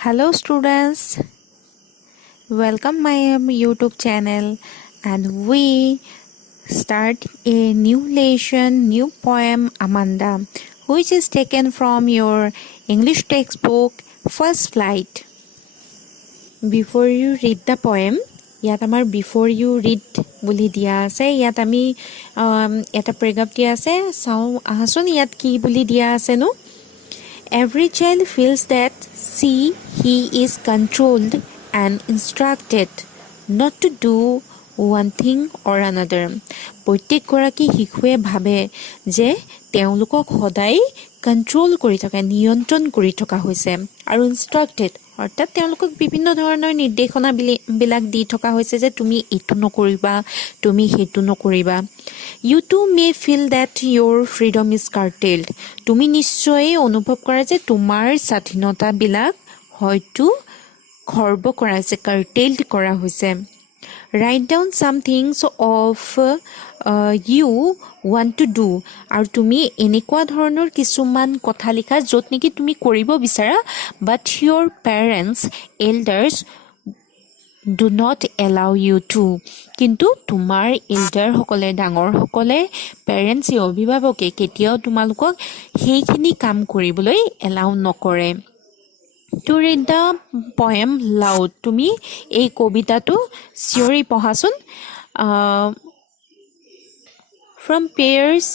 Hello students, welcome my YouTube channel and we start a new lesson, new poem Amanda, which is taken from your English textbook First Flight. Before you read the poem, ইয়াত আমাৰ before you read বুলি দিয়া আছে ইয়াত আমি এটা প্ৰেগাপ দিয়া আছে চাও আহাচোন ইয়াত কি বুলি দিয়া আছে নো Every child feels that he is controlled and instructed not to do one thing or another. প্ৰত্যেক গৰাকী শিশুৱে ভাবে যে তেওঁলোকক সদায় কন্ট্ৰোল কৰি থকা নিয়ন্ত্ৰণ কৰি থকা হৈছে আৰু ইনষ্ট্ৰাক্টেড অৰ্থাৎ তেওঁলোকক বিভিন্ন ধৰণৰ নিৰ্দেশনা বিলাক দি থকা হৈছে যে তুমি এটো নকৰিবা তুমি হেতু নকৰিবা You too may feel that your freedom is curtailed. তুমি নিশ্চয় অনুভৱ কৰা যে তোমাৰ স্বাধীনতা বিলাক হয়তো খৰ্ব কৰা হৈছে curtailed কৰা হৈছে Write down some things of you want to do আৰু তুমি এনেকুৱা ধৰণৰ কিছুমান কথা লিখা যত নেকি তুমি কৰিব বিচাৰা but your parents elders do not allow you to কিন্তু তোমাৰ এল্ডাৰ সকলে ডাঙৰ সকলে পেৰেন্টস অভিভাৱকে কেতিয়াও তোমালোকক সেইখিনি কাম কৰিবলৈ এলাউ নকৰে To read the poem loud তুমি এই কবিতাটো চিঞৰি পঢ়াচোন From pairs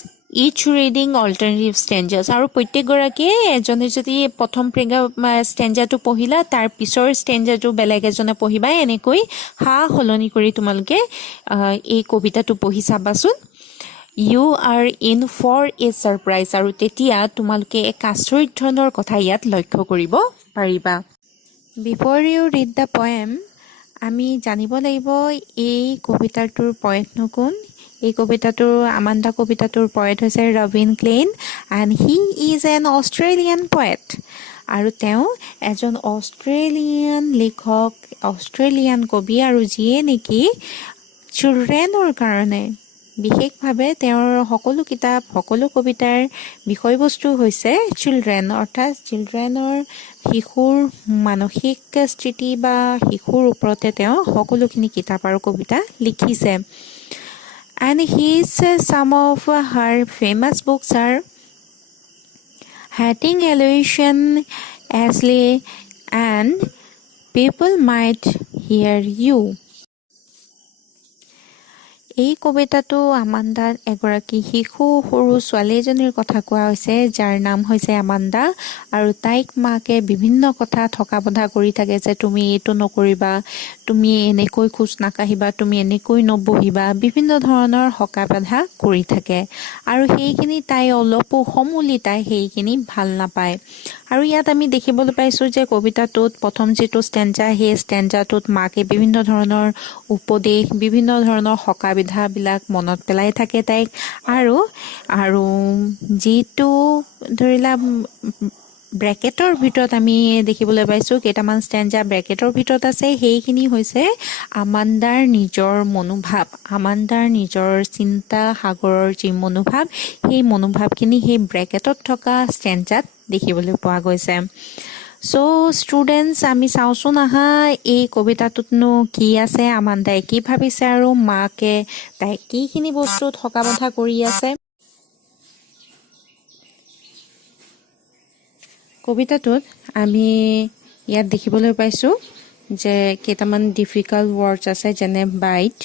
each reading alternative stanzas আৰু প্ৰত্যেক গৰাকীয়ে এজনে যদি প্ৰথম stanzaটো পঢ়িলা তাৰ পিছৰ stanzaটো বেলেগ এজনে পঢ়িবা এনেকৈ হা হলনি কৰি তোমালোকে এই কবিতাটো পঢ়ি চাবাচোন You are in for a surprise আৰু তেতিয়া তোমালোকে এক আচৰিত ধৰণৰ কথা ইয়াত লক্ষ্য কৰিব পাৰিবা Before you read the poem আমি জানিব লাগিব এই কবিতাটোৰ পয়েট কোন এই কবিতাটোৰ আমান্ডা কবিতাটোৰ পয়েট হৈছে Robin Klein and he is an Australian poet আৰু তেওঁ এজন অষ্ট্ৰেলিয়ান লেখক অষ্ট্ৰেলিয়ান কবি আৰু যিয়ে নেকি চিলড্ৰেনৰ কাৰণে বিশেষভাৱে তেওঁৰ সকলো কিতাপ সকলো কবিতাৰ বিষয়বস্তু হৈছে চিলড্ৰেন অৰ্থাৎ চিলড্ৰেনৰ শিশুৰ মানসিক স্থিতি বা শিশুৰ ওপৰতে তেওঁ সকলোখিনি কিতাপ আৰু কবিতা লিখিছে And some of her famous books are Hatting Illusion, Ashley, and People Might Hear You. এই কবিতাটো আমান্ডা এগৰাকী শিশু সৰু ছোৱালীজনীৰ কথা কোৱা হৈছে যাৰ নাম হৈছে আমান্ডা আৰু তাইক মাকে বিভিন্ন কথা ঠকা বন্ধা কৰি থাকে যে তুমি এটো নকৰিবা তুমি এনেকৈ খুচ নাকাহিবা তুমি এনেকৈ নবহিবা বিভিন্ন ধৰণৰ হকা বাধা কৰি থাকে আৰু সেইখিনি তাই অলপো সমুলি তাই সেইখিনি ভাল নাপায় আৰু ইয়াত আমি দেখিবলৈ পাইছো যে কবিতাটোত প্ৰথম যেটো ষ্টেঞ্জা হে ষ্টেঞ্জাটোত মাকে বিভিন্ন ধৰণৰ উপদেশ বিভিন্ন ধৰণৰ হকা বিধা বিলাক মনত পেলাই থাকে তাইক আৰু যেটো ধৰিলা ব্ৰেকেটৰ ভিতৰত আমি দেখিবলৈ পাইছো কেইটামান ষ্টেঞ্জা ব্ৰেকেটৰ ভিতৰত আছে সেইখিনি হৈছে আমান্ডাৰ নিজৰ মনোভাৱ আমান্ডাৰ নিজৰ চিন্তা সাগৰৰ যি মনোভাৱ সেই মনোভাৱখিনি সেই ব্ৰেকেটত থকা ষ্টেঞ্জাত দেখিবলৈ পোৱা গৈছে So students আমি চাওচোন আহা এই কবিতাটোতনো কি আছে আমান্ডাই কি ভাবিছে আৰু মাকে তাই কিখিনি বস্তু ঠকা বন্ধা কৰি আছে কবিতাটোত আমি ইয়াত দেখিবলৈ পাইছো যে কেইটামান ডিফিকাল্ট ওয়াৰ্ডছ আছে যেনে bite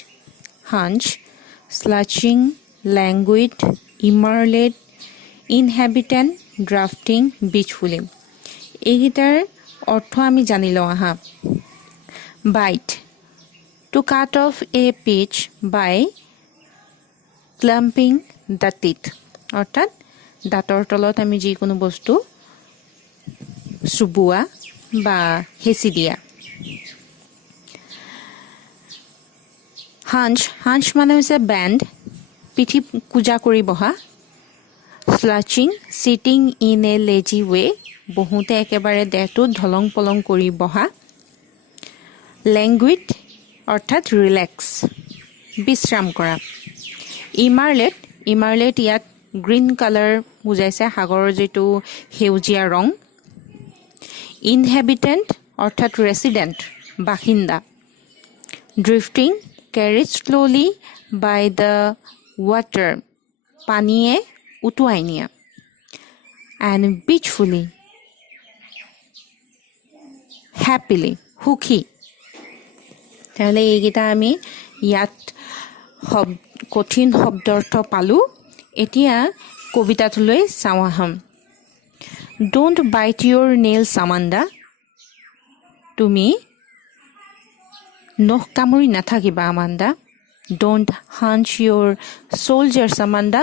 hunch slouching languid immolate inhabitant drafting bashfully এইগিটাৰ অৰ্থ আমি জানি লওঁ আহা bite to cut off a piece by clamping the teeth অৰ্থাৎ দাঁতৰ তলত আমি যিকোনো বস্তু চুবুৱা বা হেচি দিয়া হাঞ্চ মানে হৈছে বেণ্ড পিঠি কুজা কৰি বহা স্লাচিং সিটিং ইন এ লেজি ৱে বহুতে একেবাৰে দেহটো ঢলং পলং কৰি বহা ল্যাঙ্গুইড অৰ্থাৎ ৰিলেক্স বিশ্ৰাম কৰা ইমাৰলেট ইয়াত গ্ৰীন কালাৰ বুজাইছে সাগৰৰ যেটো হেউজিয়া ৰং ইনহেবিটেন্ট অৰ্থাৎ ৰেচিডেণ্ট বাসিন্দা drifting carried slowly by the water পানীয়ে উটুৱাই নিয়া and beachfully happily সুখী তাহলে এইকেইটা আমি ইয়াত কঠিন শব্দাৰ্থ পালো এতিয়া কবিতাটোলৈ চাওঁ আহম don't bite your nails Amanda তুমি নখ কামুৰি নাথাকিবা Amanda don't hunch your soldiers Amanda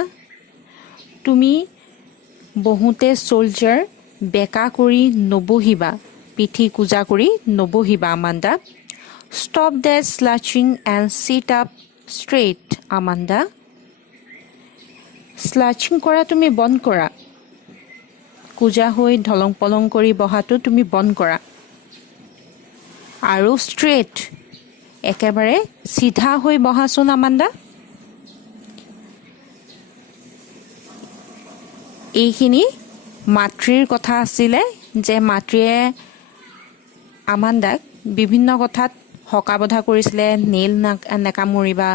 তুমি বহুতে soldier বেকা কৰি নবহিবা পিঠি কুজা কৰি নবহিবা Amanda stop that slouching and sit up straight Amanda slouching কৰা তুমি বন্ধ কৰা কুজা হৈ ঢলং পলং কৰি বহাটো তুমি বন্ধ কৰা আৰু straight একেবাৰে সিধা হৈ বহাচোন Amanda এইখিনি মাতৃৰ কথা আছিলে যে মাতৃয়ে Amandaক বিভিন্ন কথাত হকাবধা কৰিছিলে নেল নাকামুৰিবা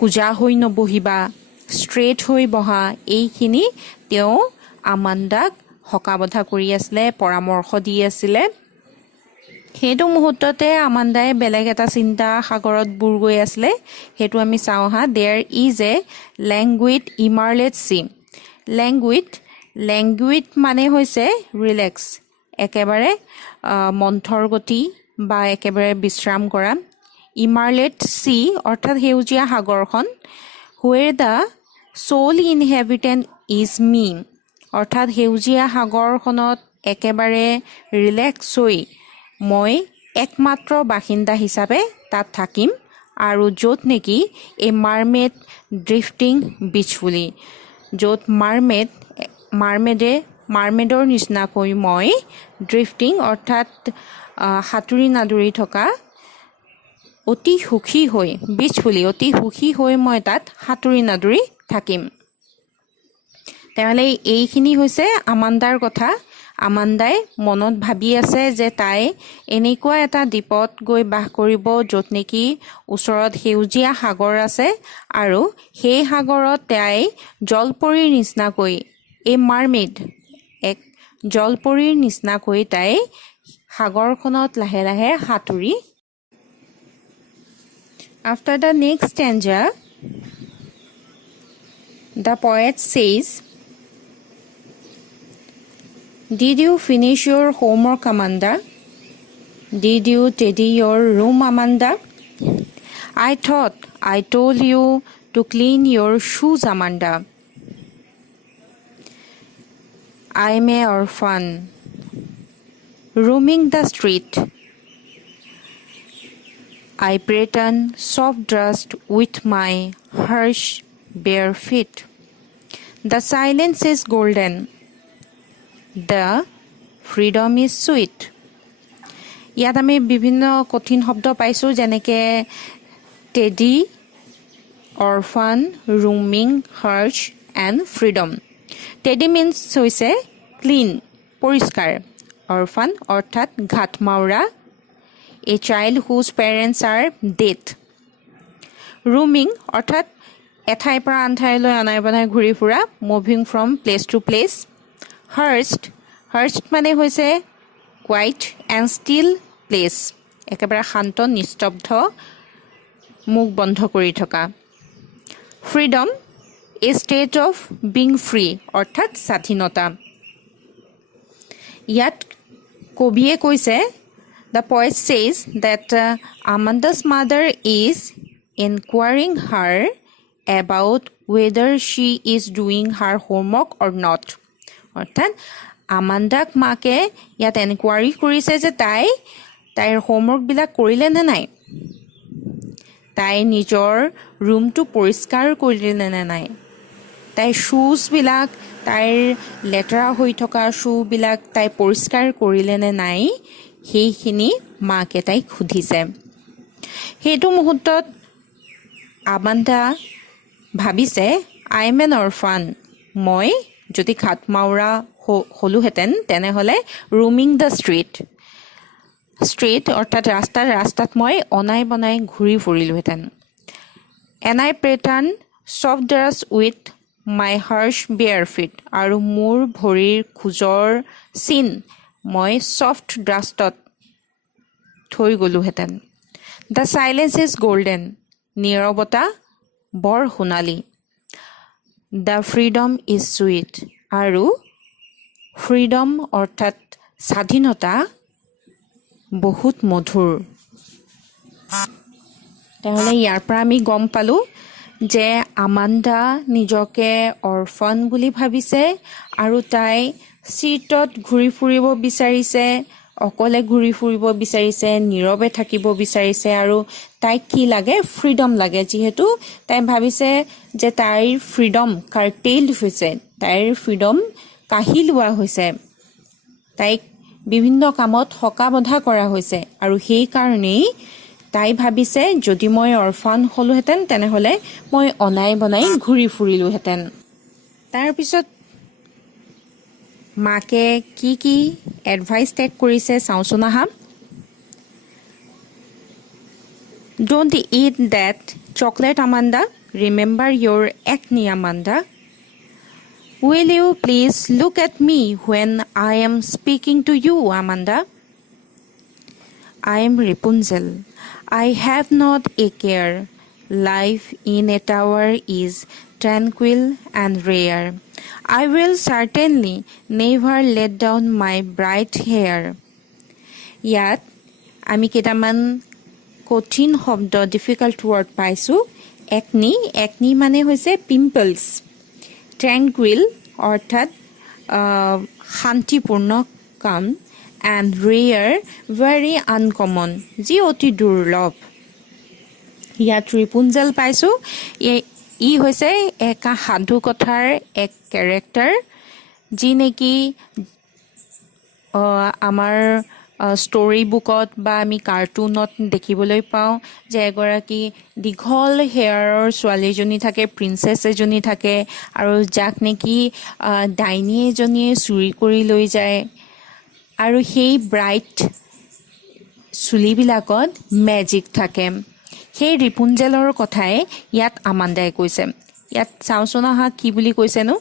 কুজা হৈ নবহিবা straight হৈ বহা এইখিনি তেওঁ Amandaক হকাবধা কৰি আছিলে পৰামৰ্শ দি আছিলে হেতু মুহূৰ্ততে Amandaই বেলেগ এটা চিন্তা সাগৰত বুৰ গৈ আছিলে হেতু আমি চাওঁ হা there is a languid emergency languid মানে হৈছে relax একেবাৰে মন্থৰ গতি বা একেবাৰে বিশ্ৰাম কৰা emergency অৰ্থাৎ হেউজিয়া সাগৰখন where the sole inhabitant is me অৰ্থাৎ হেউজিয়া সাগৰখনত একেবাৰে ৰিলেক্স হৈ মই একমাত্ৰ বাসিন্দা হিচাপে তাত থাকিম আৰু য'ত নেকি এ মাৰমেড ড্ৰিফটিং বিচফুলি য'ত মাৰমেডৰ নিচিনাকৈ মই ড্ৰিফটিং অৰ্থাৎ হাতুৰি নাদুৰি থকা অতি সুখী হৈ বিচফুলি অতি সুখী হৈ মই তাত হাতুৰি নাদুৰি থাকিম তেহলে এইখিনি হৈছে Amandaৰ কথা Amandaই মনত ভাবি আছে যে তাই এনেকুৱা এটা দ্বীপত গৈ বাস কৰিব য'ত নেকি ওচৰত হেউজিয়া সাগৰ আছে আৰু সেই সাগৰত তাই জলপৰীৰ নিচিনাকৈ এ মাৰমেড এক জলপৰীৰ নিচিনাকৈ তাই সাগৰখনত লাহে লাহে হাতুৰি After the next stanza the poet says Did you finish your homework, Amanda? Did you tidy your room, Amanda? I thought I told you to clean your shoes, Amanda. I'm an orphan, roaming the street. I pretend soft dust with my harsh bare feet. The silence is golden. The freedom is sweet. ইয়াত আমি বিভিন্ন কঠিন শব্দ পাইছো যেনেকে teddy orphan roaming harsh and freedom teddy means হৈছে clean পৰিষ্কাৰ অৰফান অৰ্থাৎ ঘাটমাউৰা a child whose parents are dead roaming অৰ্থাৎ এঠাইৰ পৰা আন ঠাইলৈ অনাই বনাই ঘূৰি ফুৰা moving from place to place Hushed মানে হৈছে quiet and still place একেবাৰে শান্ত নিস্তব্ধ মুখ বন্ধ কৰি থকা freedom a state of being free অৰ্থাৎ স্বাধীনতা ইয়াত কবিয়ে কৈছে the poet says that Amanda's mother is inquiring her about whether she is doing her homework or not অৰ্থাৎ Amandaক মাকে ইয়াত এনকুৱাৰী কৰিছে যে তাইৰ হোমৱৰ্ক বিলাক কৰিলে নে নাই তাই নিজৰ ৰুমটো পৰিষ্কাৰ কৰিলে নে নাই তাই শুজ বিলাক তাইৰ লেতেৰা হৈ থকা শু বিলাক তাই পৰিষ্কাৰ কৰিলে নে নাই সেইখিনি মাকে তাইক সুধিছে সেইটো মুহূৰ্তত Amanda ভাবিছে I am an orphan মই যদি খাটমাউৰা হলুহেতেন তেনেহলে roaming the street street অৰ্থাৎ ৰাস্তাত মই অনাই বনাই ঘূৰি ফুৰিলোহেঁতেন and I pattern soft dust with my harsh bare feet আৰু মোৰ ভৰিৰ খোজৰ চিন মই soft dustত থৈ গ'লোহেঁতেন The silence is golden নীৰৱতা বৰ সোণালী The freedom is sweet আৰু freedom অৰ্থাৎ স্বাধীনতা বহুত মধুৰ তেহলে ইয়াৰ পৰা আমি গম পালো যে আমাণ্ডা নিজকে অৰফান বুলি ভাবিছে আৰু তাই সিটত ঘূৰি ফুৰিব বিচাৰিছে অকলে ঘূৰি ফুৰিব বিচাৰিছে নীৰৱে থাকিব বিচাৰিছে আৰু তাইক কি লাগে ফ্ৰীডম লাগে যিহেতু তাই ভাবিছে যে তাইৰ ফ্ৰীডম কাৰ্টেইলড হৈছে তাইৰ ফ্ৰীডম কাহি লোৱা হৈছে তাইক বিভিন্ন কামত হকাবধা কৰা হৈছে আৰু সেই কাৰণেই তাই ভাবিছে যদি মই অৰফান হলোহেঁতেন তেনেহলে মই অনাই বনাই ঘূৰি ফুৰিলোহেঁতেন তাৰ পিছত মাকে কি এডভাইস টেক কৰিছে চাওঁচোন আহা Don't eat that chocolate Amanda remember your acne Amanda Will you please look at me when I am speaking to you Amanda I am Rapunzel I have not a care life in a tower is tranquil and rare I will certainly never let down my bright hair. ইয়াত আমি কেইটামান কঠিন শব্দ difficult word পাইছো acne মানে হৈছে pimples ট্ৰেংকুইল অৰ্থাৎ শান্তিপূৰ্ণ কাম এণ্ড ৰেয়াৰ ভেৰি আনকমন যি অতি দুৰ্লভ ইয়াত ৰিপুঞ্জেল পাইছো ই হৈছে একা সাধু কথাৰ এক কেৰেক্টাৰ যি নেকি আমাৰ ষ্টৰী বুকত বা আমি কাৰ্টুনত দেখিবলৈ পাওঁ যে এগৰাকী দীঘল হেয়াৰৰ ছোৱালীজনী থাকে প্ৰিন্সেছ এজনী থাকে আৰু যাক নেকি ডাইনী এজনীয়ে চুৰি কৰি লৈ যায় আৰু সেই ব্ৰাইট চুলিবিলাকত মেজিক থাকে সেই ৰিপুঞ্জেলৰ কথাই ইয়াত আমাণ্ডাই কৈছে ইয়াত চাওঁচোন আহা কি বুলি কৈছেনো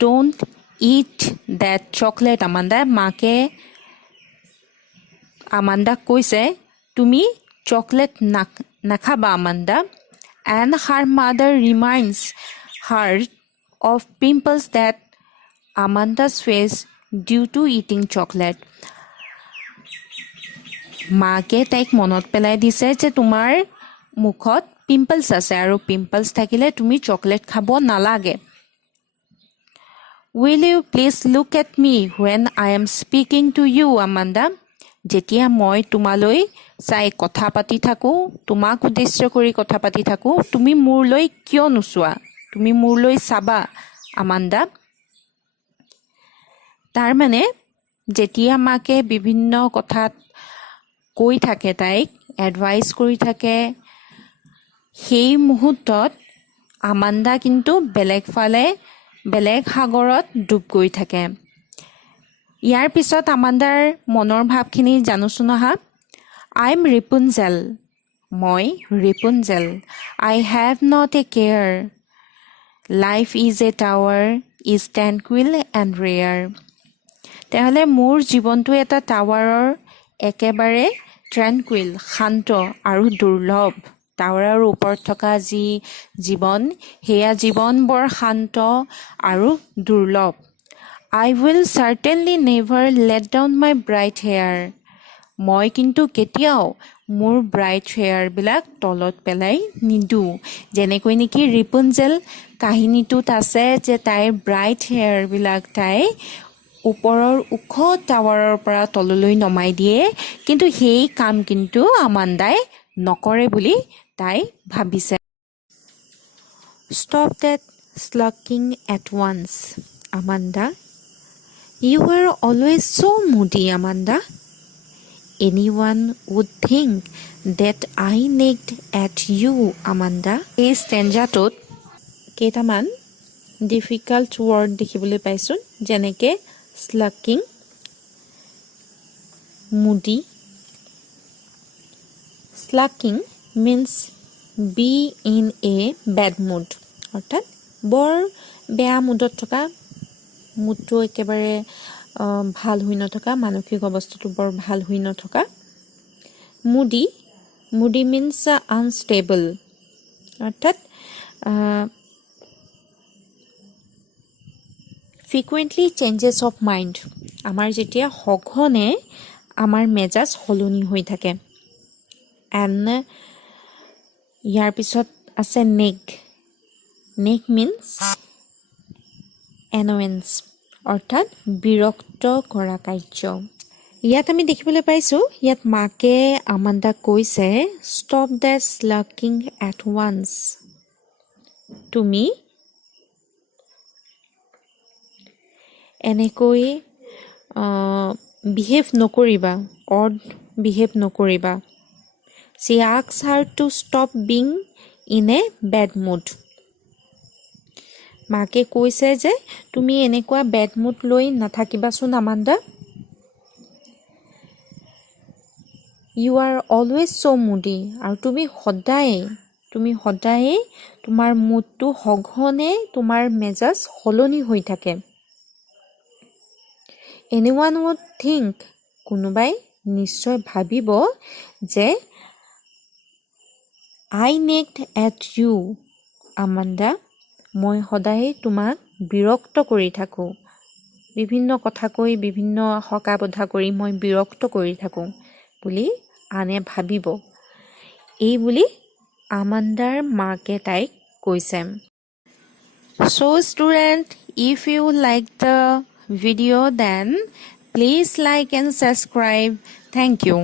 don't eat that chocolate Amanda মাকে আমাণ্ডাক কৈছে তুমি চকলেট নাখাবা Amanda and her mother reminds her of pimples that Amanda's face due to eating chocolate মাকে তাইক মনত পেলাই দিছে যে তোমাৰ মুখত পিম্পলছ আছে আৰু পিম্পলছ থাকিলে তুমি চকলেট খাব নালাগে Will you please look at me when I am speaking to you Amanda যেতিয়া মই তোমালৈ চাই কথা পাতি থাকো তোমাক উদ্দেশ্য কৰি কথা পাতি থাকো তুমি মোৰলৈ কিয় নোচোৱা তুমি মোৰলৈ চাবা আমাণ্ডা তাৰ মানে যেতিয়া মাকে বিভিন্ন কথাত কৈ থাকে তাইক এডভাইস কৰি থাকে সেই মুহূৰ্তত আমাণ্ডা কিন্তু বেলেগ সাগৰত ডুব গৈ থাকে ইয়াৰ পিছত আমাণ্ডাৰ মনৰ ভাৱখিনি জানোচোন আহা আই এম ৰিপুঞ্জেল মই Rapunzel I have not a care life is a tower is tranquil and rare তেতিয়াহ'লে মোৰ জীৱনটো এটা টাৱাৰৰ একেবাৰে ট্ৰেংকুইল শান্ত আৰু দুৰ্লভ টাৱাৰৰ ওপৰত থকা যি জীৱন সেয়া জীৱন বৰ শান্ত আৰু দুৰ্লভ I will certainly never let down my bright hair. মই কিন্তু কেতিয়াও মোৰ ব্ৰাইট হেয়াৰবিলাক তলত পেলাই নিদো যেনেকৈ নেকি ৰিপুঞ্জেল কাহিনীটোত আছে যে তাইৰ ব্ৰাইট হেয়াৰবিলাক তাই ওপৰৰ ওখ টাৱাৰৰ পৰা তললৈ নমাই দিয়ে কিন্তু সেই কাম কিন্তু আমাণ্ডাই নকৰে বুলি তাই ভাবিছে Stop that sulking at once, Amanda. You are always so moody, Amanda. Anyone would think that I nagged at you, Amanda. এই ষ্টেঞ্জাটোত কেইটামান ডিফিকাল্ট ৱৰ্ড দেখিবলৈ পাইছোঁ যেনেকৈ sulking moody sulking means be in a bad mood, অৰ্থাৎ বৰ বেয়া মুডত থকা, মুডটো একেবাৰে ভাল হৈ নথকা, মানসিক অৱস্থাটো বৰ ভাল হৈ নথকা। মুডি, মুডি মিন্স আনষ্টেবল, অৰ্থাৎ ফ্ৰিকুৱেণ্টলি চেঞ্জেছ অফ মাইণ্ড, আমাৰ যেতিয়া সঘনে আমাৰ মেজাজ সলনি হৈ থাকে। এণ্ড ইয়াৰ পিছত আছে নেগ, নেগ মিন্স এনৱেঞ্চ, অৰ্থাৎ বিৰক্ত কৰা কাৰ্য। ইয়াত আমি দেখিবলৈ পাইছোঁ, ইয়াত মাকে আমাণ্ডাক কৈছে ষ্টপ দ্য স্লাকিং এট ওৱান্স, তুমি এনেকৈ বিহেভ নকৰিবা, অড বিহেভ নকৰিবা। She asks her to stop being in a bad mood. মাকে কৈছে যে তুমি এনেকুৱা বেড মুড লৈ নাথাকিবাচোন Amanda. You are always so moody, আৰু তুমি সদায়ে তোমাৰ মুডটো সঘনে তোমাৰ মেজাজ সলনি হৈ থাকে। Anyone would think, কোনোবাই নিশ্চয় ভাবিব যে I nagged at you, Amanda, মই সদায় তোমাক বিৰক্ত কৰি থাকোঁ, বিভিন্ন কথা কৈ, বিভিন্ন হকা-বধা কৰি মই বিৰক্ত কৰি থাকোঁ বুলি আনে ভাবিব, এই বুলি আমাণ্ডাৰ মাকে তাইক কৈছে। So student, if you like the video, then please like and subscribe. Thank you.